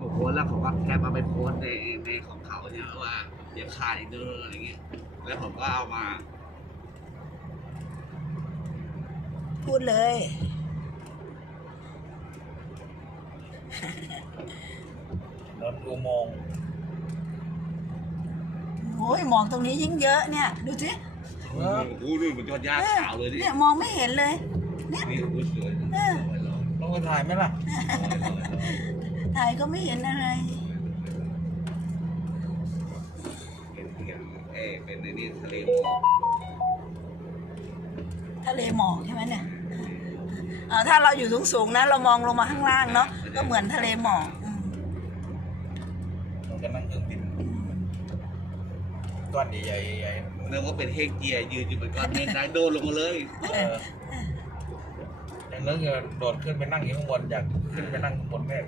ผมโพสต์แล้วเขาก็แคปมาไปโพสต์ในในของเขาเนี่ยว่าเดี๋ยวขาดอีกเด้ออะไรเงี้ย แล้วผมก็เอามา พูดเลยรถอุโมงค์โอ้ยหมอกตรงนี้ยิ่งเยอะเนี่ย ดูสิเออโอ้โหนี่มันยอดยาเออขาวเลยนี่เนี่ยมองไม่เห็นเลยเนี่ยนี่โอ้โหสวยเออลงไปถ่ายไหมล่ะ ถ่ายก็ไม่เห็นอะไรเป็นเพียงเออเป็นในนี่ทะเลหมอกทะเลหมอกใช่ไหมเนี่ยเออถ้าเราอยู่สูงสูงๆนะ เรามองลงมาข้างล่างเนาะก็เหมือนทะเลหมอกอืมเราจะนั่งเครื่องบินก้อนใหญ่ๆใหญ่นึกว่าเป็นเฮกเจียยืนอยู่บนก้อนเมฆได้โดนลงมาเลยๆเออยังนึกเงินโดดขึ้นไปนั่งอยู่ข้างบนอยากขึ้นไปนั่งข้างบนแม่